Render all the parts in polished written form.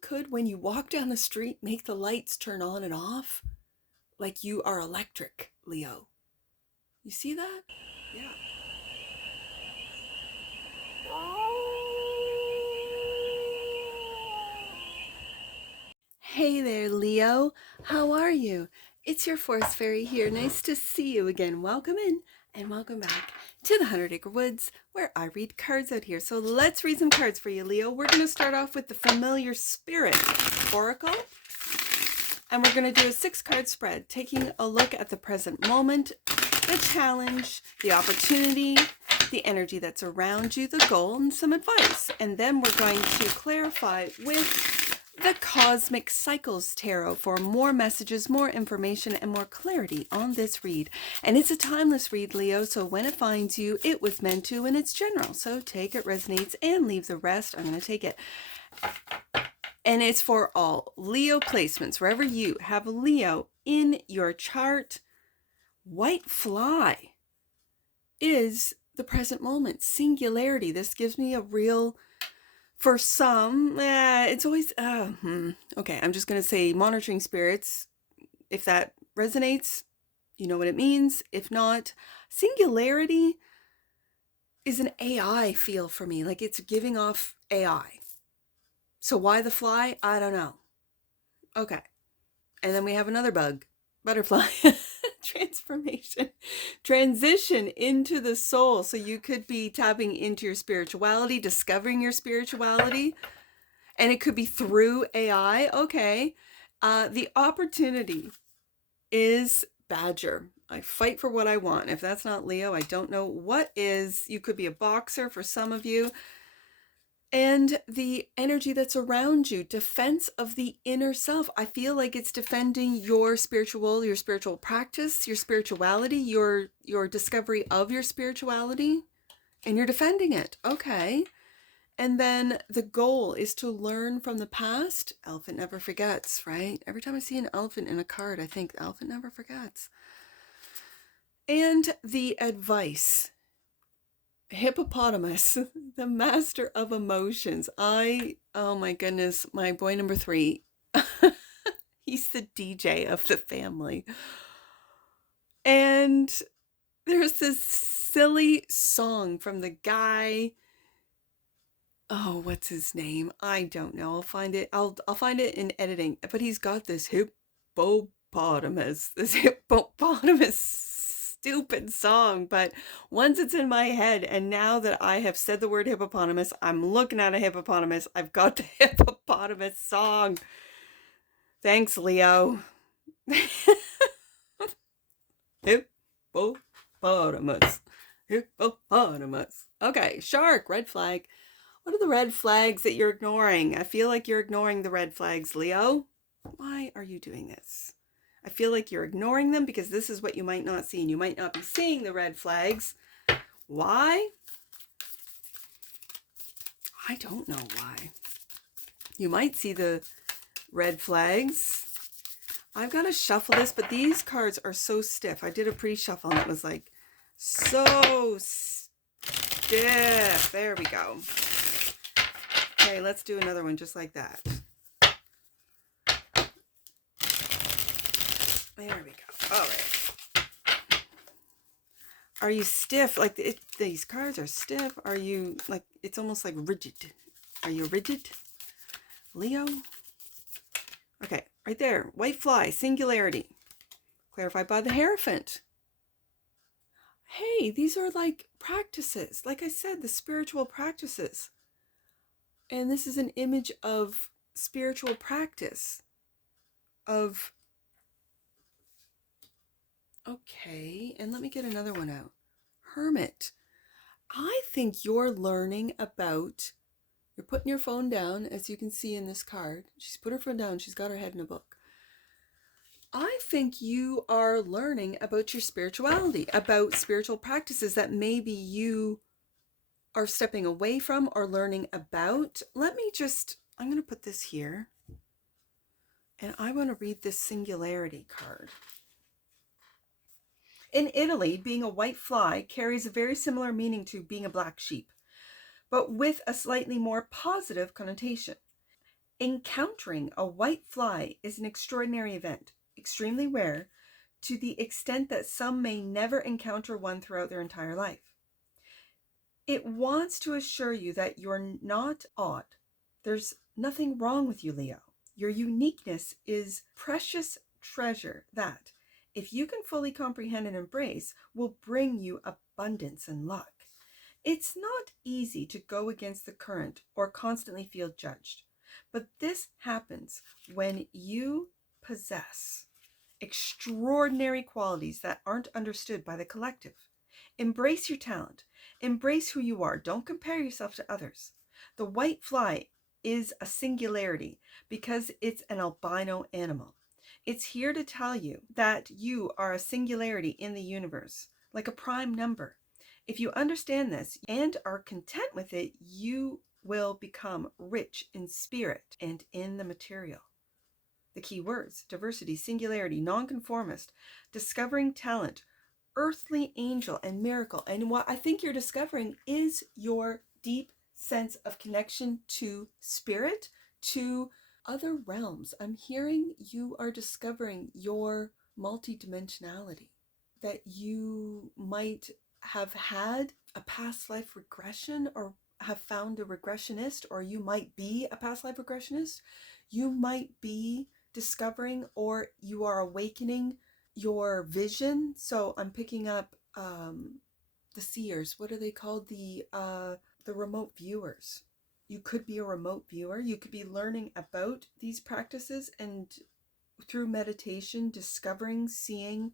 could, when you walk down the street, make the lights turn on and off like you are electric, Leo. You see that? Yeah. Hey there, Leo. How are you? It's your Forest Fairy here. Nice to see you again. Welcome in and welcome back to the 100 Acre Woods, where I read cards out here. So let's read some cards for you, Leo. We're going to start off with the Familiar Spirit Oracle. And we're going to do a 6-card spread, taking a look at the present moment, the challenge, the opportunity, the energy that's around you, the goal, and some advice. And then we're going to clarify with the Cosmic Cycles Tarot for more messages, more information, and more clarity on this read. And it's a timeless read, Leo, so when it finds you, it was meant to, and it's general. So take it, resonates, and leave the rest. I'm going to take it. And it's for all Leo placements, wherever you have Leo in your chart. White fly is the present moment. Singularity. This gives me a real... For some, it's always, okay, I'm just going to say monitoring spirits. If that resonates, you know what it means. If not, singularity is an AI feel for me. Like it's giving off AI. So why the fly? I don't know. Okay. And then we have another bug, butterfly. Transformation, transition into the soul. So you could be tapping into your spirituality, discovering your spirituality, and it could be through AI. Okay. The opportunity is Badger. I fight for what I want. If that's not Leo, I don't know what is. You could be a boxer for some of you. And the energy that's around you, defense of the inner self. I feel like it's defending your spiritual practice, your spirituality, your discovery of your spirituality, and you're defending it. Okay. And then the goal is to learn from the past. Elephant never forgets, right? Every time I see an elephant in a card, I think the elephant never forgets. And the advice. Hippopotamus, the master of emotions. Oh my goodness, my boy number 3, he's the DJ of the family. And there's this silly song from the guy. Oh, what's his name? I don't know. I'll find it. I'll find it in editing. But he's got this hippopotamus, stupid song, but once it's in my head, and now that I have said the word hippopotamus, I'm looking at a hippopotamus. I've got the hippopotamus song. Thanks, Leo. Hippopotamus. Okay, shark, red flag. What are the red flags that you're ignoring? I feel like you're ignoring the red flags, Leo. Why are you doing this? I feel like you're ignoring them because this is what you might not see, and you might not be seeing the red flags. Why? I don't know why. You might see the red flags. I've got to shuffle this, but these cards are so stiff. I did a pre-shuffle and it was like so stiff. There we go. Okay, let's do another one just like that. There we go. All right. Are you stiff? Like these cards are stiff. Are you like, it's almost like rigid. Are you rigid, Leo? Okay, right there. White fly, singularity. Clarified by the Hierophant. Hey, these are like practices. Like I said, the spiritual practices. And this is an image of spiritual practice. Okay, and let me get another one out. Hermit. I think you're learning about, you're putting your phone down, as you can see in this card. She's put her phone down. She's got her head in a book. I think you are learning about your spirituality, about spiritual practices that maybe you are stepping away from or learning about. I'm going to put this here. And I want to read this singularity card. In Italy, being a white fly carries a very similar meaning to being a black sheep, but with a slightly more positive connotation. Encountering a white fly is an extraordinary event, extremely rare, to the extent that some may never encounter one throughout their entire life. It wants to assure you that you're not odd. There's nothing wrong with you, Leo. Your uniqueness is precious treasure that, if you can fully comprehend and embrace, will bring you abundance and luck. It's not easy to go against the current or constantly feel judged, but this happens when you possess extraordinary qualities that aren't understood by the collective. Embrace your talent. Embrace who you are. Don't compare yourself to others. The white fly is a singularity because it's an albino animal. It's here to tell you that you are a singularity in the universe, like a prime number. If you understand this and are content with it, you will become rich in spirit and in the material. The key words: diversity, singularity, nonconformist, discovering talent, earthly angel, and miracle. And what I think you're discovering is your deep sense of connection to spirit, to other realms. I'm hearing you are discovering your multidimensionality, that you might have had a past life regression or have found a regressionist, or you might be a past life regressionist. You might be discovering, or you are awakening your vision. So I'm picking up the seers. What are they called? The remote viewers. You could be a remote viewer. You could be learning about these practices and through meditation, discovering, seeing.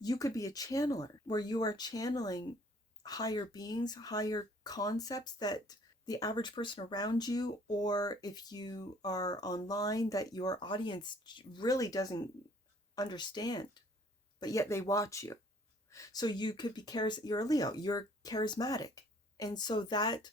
You could be a channeler where you are channeling higher beings, higher concepts that the average person around you, or if you are online, that your audience really doesn't understand, but yet they watch you. So you could be you're a Leo, you're charismatic. And so that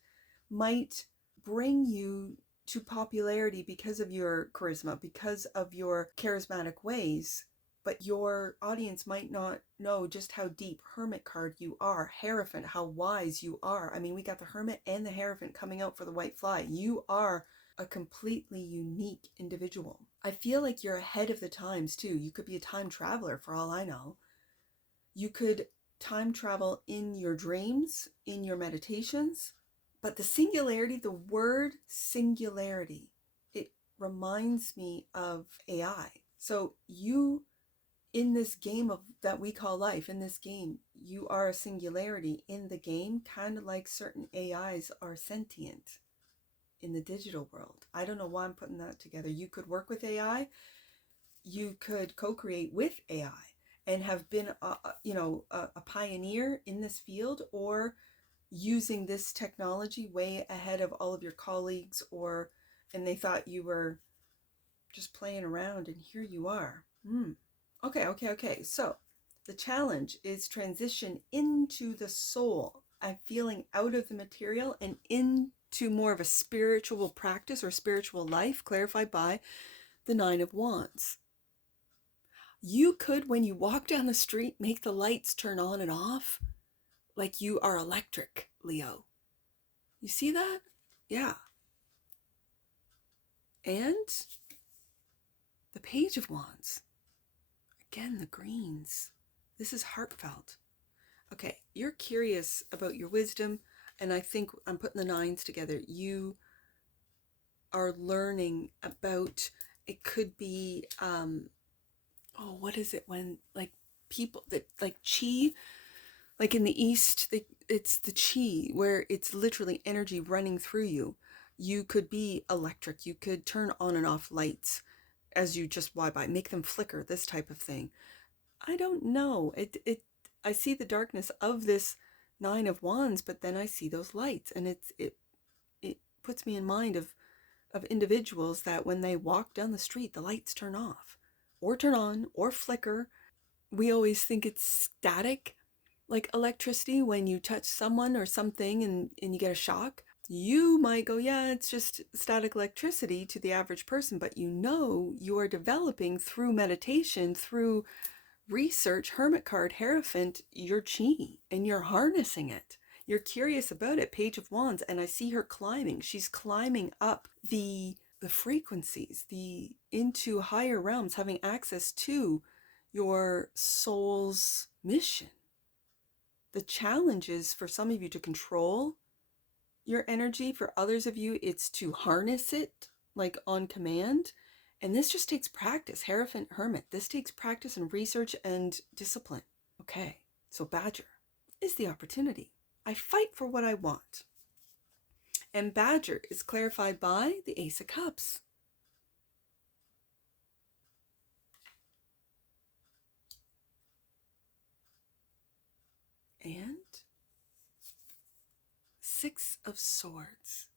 might bring you to popularity because of your charisma, because of your charismatic ways. But your audience might not know just how deep Hermit card you are, Hierophant, how wise you are. I mean, we got the Hermit and the Hierophant coming out for the white fly. You are a completely unique individual. I feel like you're ahead of the times too. You could be a time traveler for all I know. You could time travel in your dreams, in your meditations. But the singularity, the word singularity, it reminds me of AI. So you, in this game of that we call life, in this game, you are a singularity in the game, kind of like certain AIs are sentient in the digital world. I don't know why I'm putting that together. You could work with AI. You could co-create with AI and have been a pioneer in this field, or using this technology way ahead of all of your colleagues, and they thought you were just playing around, and here you are. Okay. So the challenge is transition into the soul. I'm feeling out of the material and into more of a spiritual practice or spiritual life, clarified by the Nine of Wands. You could, when you walk down the street, make the lights turn on and off like you are electric, Leo. You see that? Yeah. And the Page of Wands. Again, the greens. This is heartfelt. Okay, you're curious about your wisdom, and I think I'm putting the nines together. You are learning about, it could be, what is it when, like, people that, like, chi, like in the East, it's the chi, where it's literally energy running through you. You could be electric. You could turn on and off lights as you just walk by, make them flicker, this type of thing. I don't know. I see the darkness of this Nine of Wands, but then I see those lights, and it puts me in mind of individuals that when they walk down the street, the lights turn off or turn on or flicker. We always think it's static, like electricity when you touch someone or something and you get a shock. You might go, yeah, it's just static electricity to the average person, but you are developing through meditation, through research, Hermit card, Hierophant, your chi, and you're harnessing it. You're curious about it, Page of Wands, and I see her climbing. She's climbing up the the frequencies, the into higher realms, having access to your soul's mission. The challenge is for some of you to control your energy. For others of you, it's to harness it like on command. And this just takes practice. Hierophant Hermit, this takes practice and research and discipline. Okay, so Badger is the opportunity. I fight for what I want. And Badger is clarified by the Ace of Cups. And Six of Swords.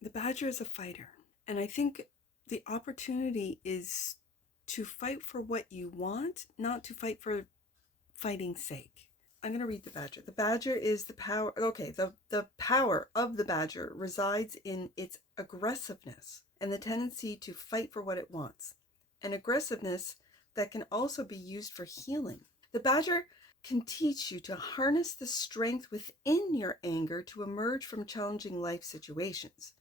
The Badger is a fighter. And I think the opportunity is to fight for what you want, not to fight for fighting's sake. I'm going to read the Badger. The Badger is the power. Okay, the power of the Badger resides in its aggressiveness and the tendency to fight for what it wants. An aggressiveness that can also be used for healing. The Badger can teach you to harness the strength within your anger to emerge from challenging life situations.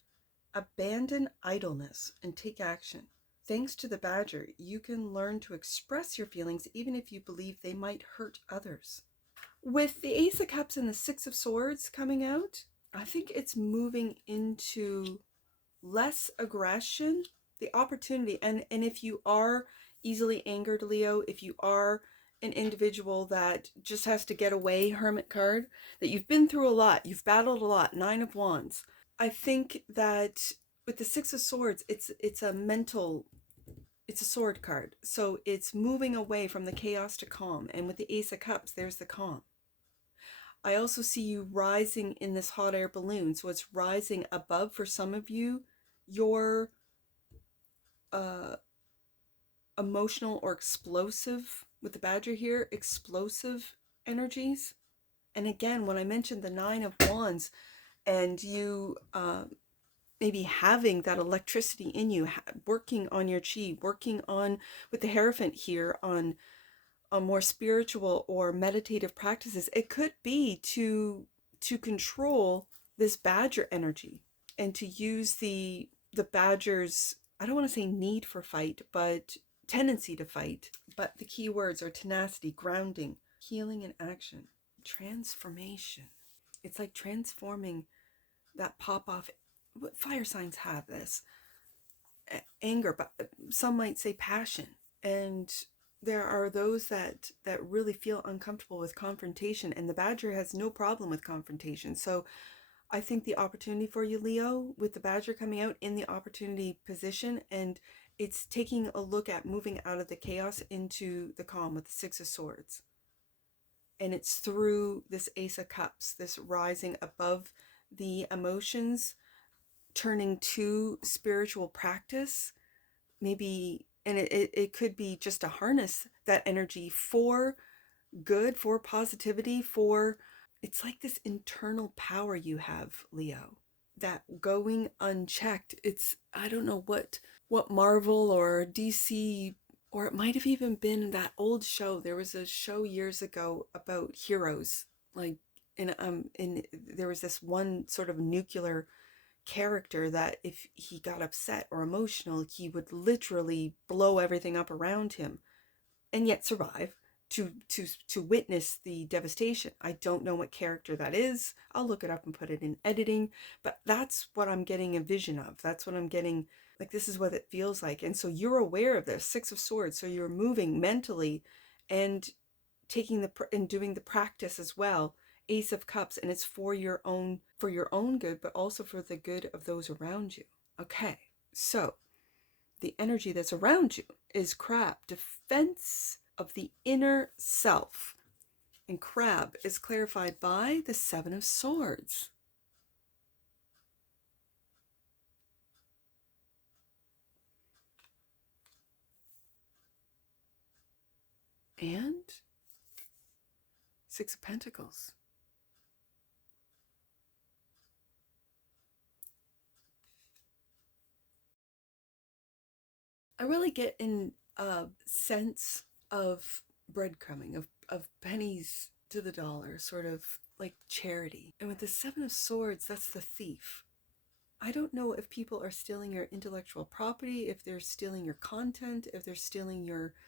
Abandon idleness and take action. Thanks to the Badger, you can learn to express your feelings even if you believe they might hurt others. With the Ace of Cups and the Six of Swords coming out, I think it's moving into less aggression, the opportunity. And if you are easily angered, Leo, if you are an individual that just has to get away, Hermit card, that you've been through a lot, you've battled a lot, Nine of Wands. I think that with the Six of Swords, it's a sword card. So it's moving away from the chaos to calm. And with the Ace of Cups, there's the calm. I also see you rising in this hot air balloon. So it's rising above, for some of you, your emotional or explosive, with the Badger here, explosive energies. And again, when I mentioned the Nine of Wands and you maybe having that electricity in you, working on your chi, working on, with the Hierophant here, on more spiritual or meditative practices, it could be to control this Badger energy and to use the Badger's, I don't want to say need for fight, but tendency to fight. But the key words are tenacity, grounding, healing, and action. Transformation. It's like transforming that pop off. Fire signs have this anger, but some might say passion. And there are those that really feel uncomfortable with confrontation, and the Badger has no problem with confrontation. So I think the opportunity for you, Leo, with the Badger coming out in the opportunity position, and it's taking a look at moving out of the chaos into the calm with the Six of Swords. And it's through this Ace of Cups, this rising above the emotions, turning to spiritual practice, maybe. And it could be just to harness that energy for good, for positivity, for, it's like this internal power you have, Leo, that going unchecked. It's, I don't know what Marvel or DC, or it might have even been that old show. There was a show years ago about heroes, like, and there was this one sort of nuclear character that if he got upset or emotional, he would literally blow everything up around him and yet survive to witness the devastation. I don't know what character that is. I'll look it up and put it in editing, but that's what I'm getting a vision of. That's what I'm getting, like, this is what it feels like. And so you're aware of this Six of Swords, so you're moving mentally and taking and doing the practice as well. Ace of Cups, and it's for your own good, but also for the good of those around you. Okay, so the energy that's around you is Crab, defense of the inner self. And Crab is clarified by the Seven of Swords. And Six of Pentacles. I really get in a sense of breadcrumbing, of pennies to the dollar, sort of like charity. And with the Seven of Swords, that's the thief. I don't know if people are stealing your intellectual property, if they're stealing your content, if they're stealing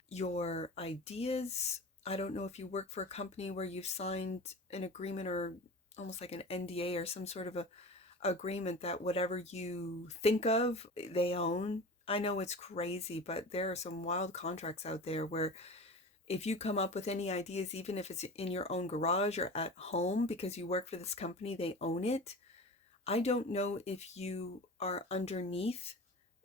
your ideas. I don't know if you work for a company where you've signed an agreement or almost like an NDA or some sort of a agreement that whatever you think of, they own. I know it's crazy, but there are some wild contracts out there where if you come up with any ideas, even if it's in your own garage or at home because you work for this company, they own it. I don't know if you are underneath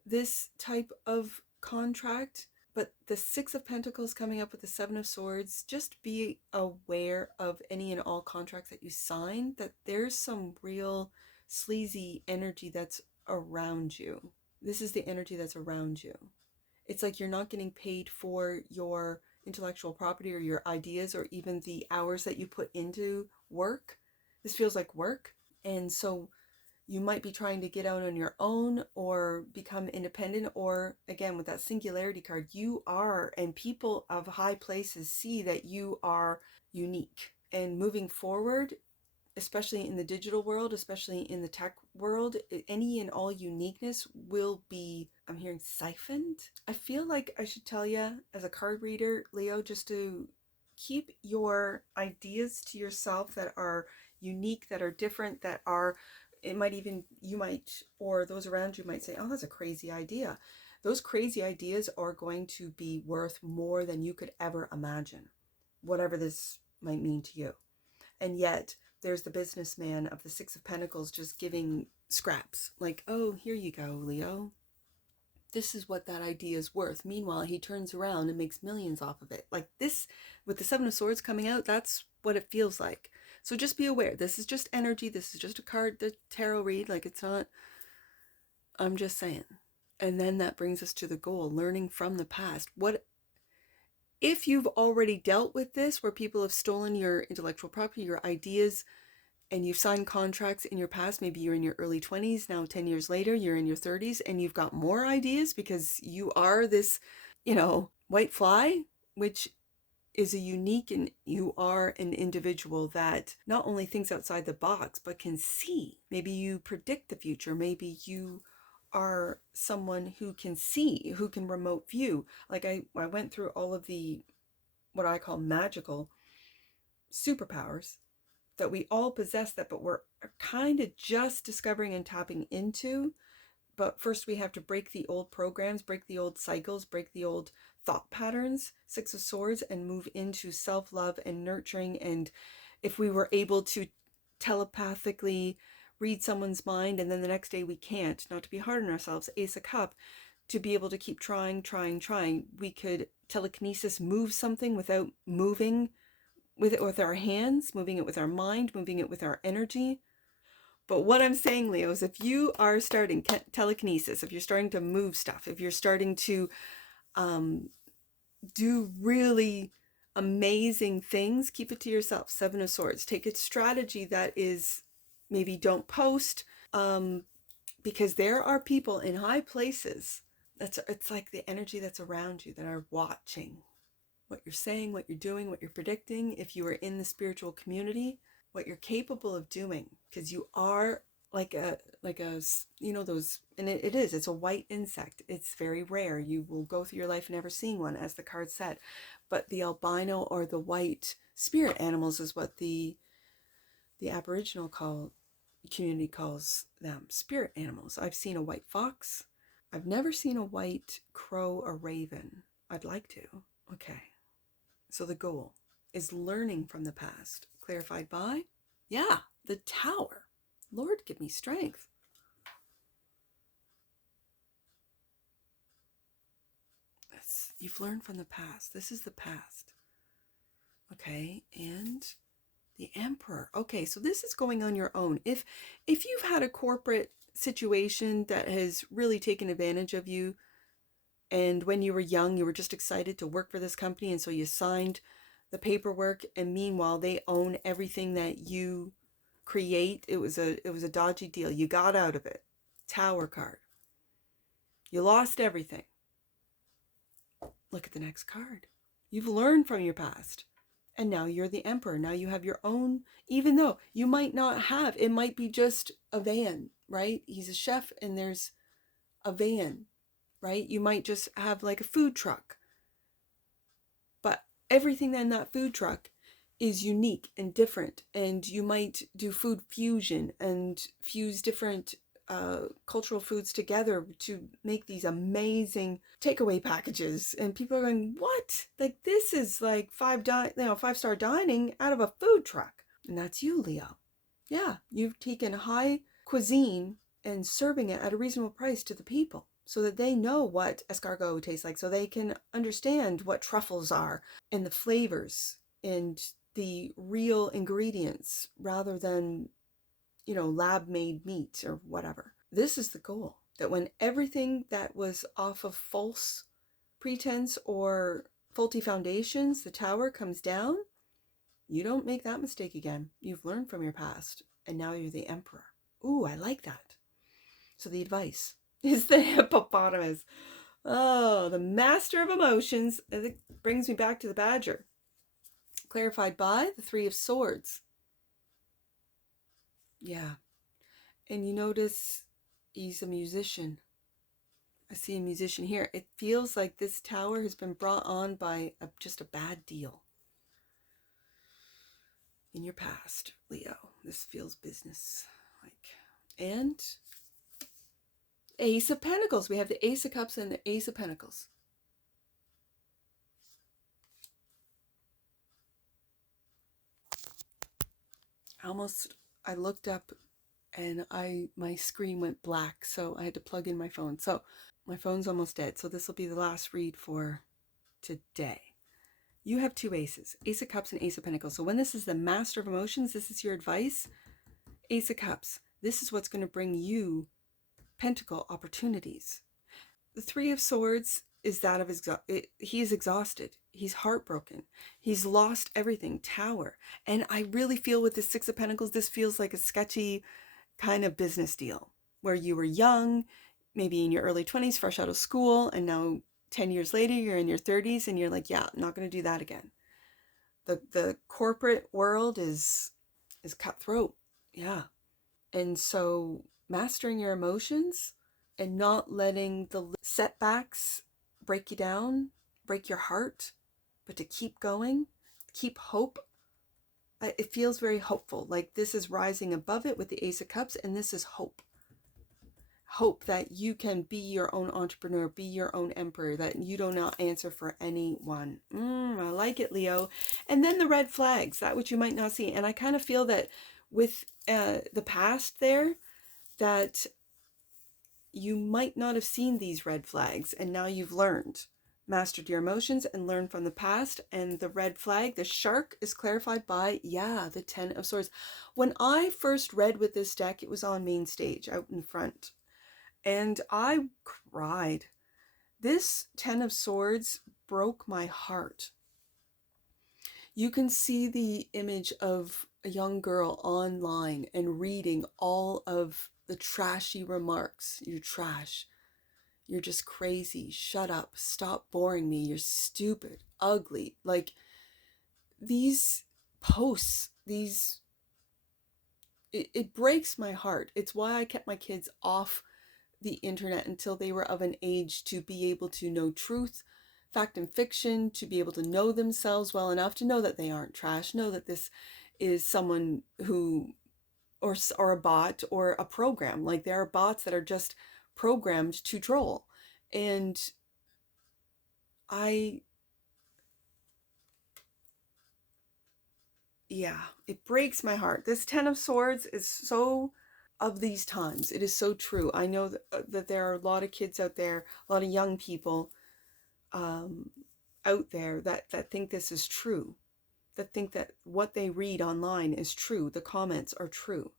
this type of contract, but the Six of Pentacles coming up with the Seven of Swords, just be aware of any and all contracts that you sign, that there's some real sleazy energy that's around you. This is the energy that's around you. It's like you're not getting paid for your intellectual property or your ideas or even the hours that you put into work. This feels like work. And so you might be trying to get out on your own or become independent, or again, with that singularity card, you are, and people of high places see that you are unique. And moving forward, especially in the digital world, especially in the tech world, any and all uniqueness will be, I'm hearing, siphoned. I feel like I should tell you as a card reader, Leo, just to keep your ideas to yourself that are unique, that are different, that are, it might even, you might, or those around you might say, oh, that's a crazy idea. Those crazy ideas are going to be worth more than you could ever imagine, whatever this might mean to you. And yet there's the businessman of the Six of Pentacles just giving scraps, like, oh, here you go, Leo. This is what that idea is worth. Meanwhile, he turns around and makes millions off of it. Like this, with the Seven of Swords coming out, that's what it feels like. So just be aware. This is just energy. This is just a card, the tarot read. Like, it's not, I'm just saying. And then that brings us to the goal, learning from the past. What if you've already dealt with this, where people have stolen your intellectual property, your ideas, and you've signed contracts in your past? Maybe you're in your early 20s, now 10 years later, you're in your 30s, and you've got more ideas because you are this, white fly, which is a unique, and you are an individual that not only thinks outside the box, but can see. Maybe you predict the future. Maybe you are someone who can see, who can remote view. Like I went through all of the, what I call magical superpowers that we all possess, that but we're kind of just discovering and tapping into. But first we have to break the old programs, break the old cycles, break the old thought patterns, Six of Swords, and move into self-love and nurturing. And if we were able to telepathically read someone's mind and then the next day we can't, not to be hard on ourselves, Ace of Cup, to be able to keep trying, we could telekinesis move something without moving with it with our hands, moving it with our mind, moving it with our energy. But what I'm saying, Leo, is if you are starting telekinesis, if you're starting to move stuff, if you're starting to do really amazing things, keep it to yourself. Seven of Swords. Take a strategy that is, maybe don't post, because there are people in high places. It's like the energy that's around you that are watching what you're saying, what you're doing, what you're predicting. If you are in the spiritual community, what you're capable of doing, because you are like a those, and it's a white insect. It's very rare. You will go through your life never seeing one, as the card said. But the albino or the white spirit animals is what the Aboriginal community calls them, spirit animals. I've seen a white fox. I've never seen a white crow or raven. I'd like to. Okay. So the goal is learning from the past, clarified by, the Tower. Lord, give me strength. You've learned from the past. This is the past. Okay, and the Emperor. Okay, so this is going on your own. If you've had a corporate situation that has really taken advantage of you, and when you were young, you were just excited to work for this company, and so you signed the paperwork, and meanwhile they own everything that you create. It was a dodgy deal. You got out of it. Tower card. You lost everything. Look at the next card. You've learned from your past. And now you're the emperor. Now you have your own, even though you might not have, it might be just a van, right? He's a chef and there's a van, right? You might just have like a food truck. But everything in that food truck is unique and different. And you might do food fusion and fuse different cultural foods together to make these amazing takeaway packages. And people are going, what? Like, this is like five-star dining out of a food truck. And that's you, Leo. Yeah, you've taken high cuisine and serving it at a reasonable price to the people so that they know what escargot tastes like, so they can understand what truffles are and the flavors and the real ingredients rather than, lab-made meat or whatever. This is the goal, that when everything that was off of false pretense or faulty foundations, the tower comes down, you don't make that mistake again. You've learned from your past, and now you're the emperor. Ooh, I like that. So the advice is the hippopotamus. Oh, the master of emotions. It brings me back to the badger. Clarified by the Three of Swords. Yeah. And you notice he's a musician. I see a musician here. It feels like this tower has been brought on by just a bad deal. In your past, Leo, this feels business-like. And Ace of Pentacles. We have the Ace of Cups and the Ace of Pentacles. I looked up and my screen went black, so I had to plug in my phone. So my phone's almost dead, so this will be the last read for today. You have two aces, Ace of Cups and Ace of Pentacles. So when this is the master of emotions, this is your advice. Ace of Cups, this is what's going to bring you pentacle opportunities. The Three of Swords is that of he is exhausted. He's heartbroken. He's lost everything. Tower. And I really feel with the Six of Pentacles, this feels like a sketchy kind of business deal where you were young, maybe in your early 20s, fresh out of school, and now 10 years later, you're in your 30s and you're like, yeah, I'm not going to do that again. The corporate world is cutthroat. Yeah. And so mastering your emotions and not letting the setbacks break you down, break your heart, but to keep going, keep hope. It feels very hopeful. Like this is rising above it with the Ace of Cups, and this is hope. Hope that you can be your own entrepreneur, be your own emperor, that you do not answer for anyone. I like it, Leo. And then the red flags, that which you might not see. And I kind of feel that with the past there, that you might not have seen these red flags, and now you've learned. Mastered your emotions and learned from the past. And the red flag, the shark, is clarified by, the Ten of Swords. When I first read with this deck, it was on main stage out in front. And I cried. This Ten of Swords broke my heart. You can see the image of a young girl online and reading all of the trashy remarks. You're trash. You're just crazy. Shut up. Stop boring me. You're stupid. Ugly. Like these posts, it breaks my heart. It's why I kept my kids off the internet until they were of an age to be able to know truth, fact and fiction, to be able to know themselves well enough to know that they aren't trash, know that this is someone who, or a bot or a program. Like there are bots that are just programmed to troll. And it breaks my heart. This Ten of Swords is so of these times. It is so true. I know that there are a lot of kids out there, a lot of young people out there that think this is true, that think that what they read online is true. The comments are true.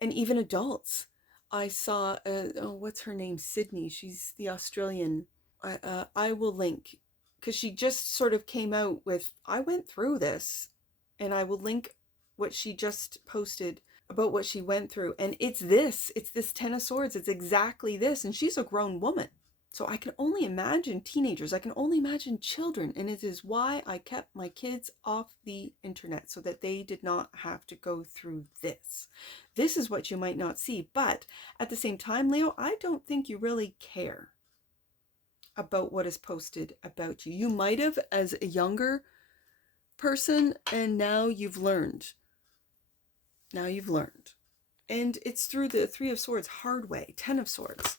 And even adults. I saw, what's her name? Sydney. She's the Australian. I will link, because she just sort of came out with, I went through this, and I will link what she just posted about what she went through. And it's this Ten of Swords. It's exactly this. And she's a grown woman. So I can only imagine teenagers, I can only imagine children, and it is why I kept my kids off the internet so that they did not have to go through this. This is what you might not see, but at the same time, Leo, I don't think you really care about what is posted about you. You might have as a younger person, and now you've learned. Now you've learned. And it's through the Three of Swords hard way, Ten of Swords.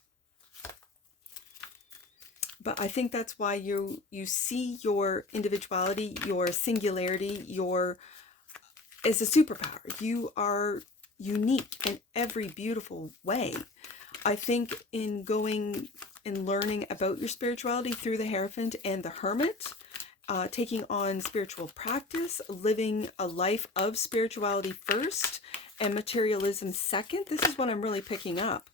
But I think that's why you see your individuality, your singularity, as a superpower. You are unique in every beautiful way. I think in going and learning about your spirituality through the Hierophant and the Hermit, taking on spiritual practice, living a life of spirituality first and materialism second, this is what I'm really picking up.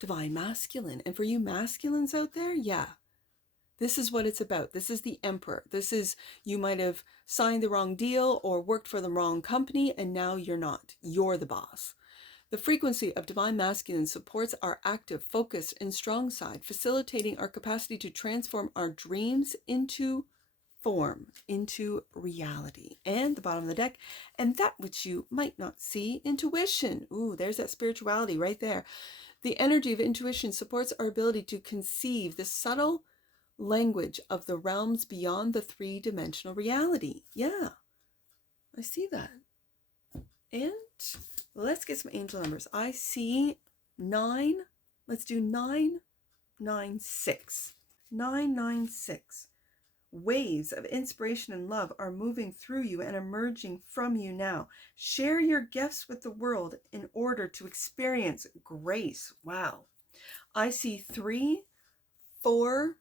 Divine masculine. And for you masculines out there, yeah, this is what it's about. This is the Emperor. This is, you might have signed the wrong deal or worked for the wrong company, and now you're not. You're the boss. The frequency of divine masculine supports our active, focused, and strong side, facilitating our capacity to transform our dreams into form, into reality. And the bottom of the deck, and that which you might not see, intuition. Ooh, there's that spirituality right there. The energy of intuition supports our ability to conceive the subtle language of the realms beyond the three-dimensional reality. Yeah, I see that. And let's get some angel numbers. I see 9. Let's do 996. 996. Waves of inspiration and love are moving through you and emerging from you now. Share your gifts with the world in order to experience grace. Wow. I see 3, 4,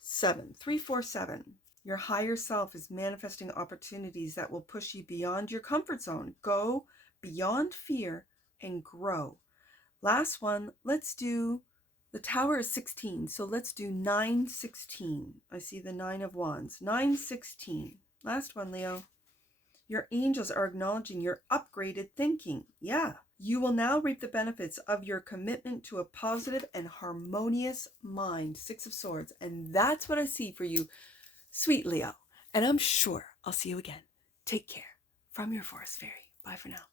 7. 3, 4, 7. Your higher self is manifesting opportunities that will push you beyond your comfort zone. Go beyond fear and grow. Last one, let's do, the Tower is 16, so let's do 916. I see the 9 of Wands. 916. Last one, Leo. Your angels are acknowledging your upgraded thinking. Yeah. You will now reap the benefits of your commitment to a positive and harmonious mind. 6 of Swords. And that's what I see for you, sweet Leo. And I'm sure I'll see you again. Take care. From your Forest Fairy. Bye for now.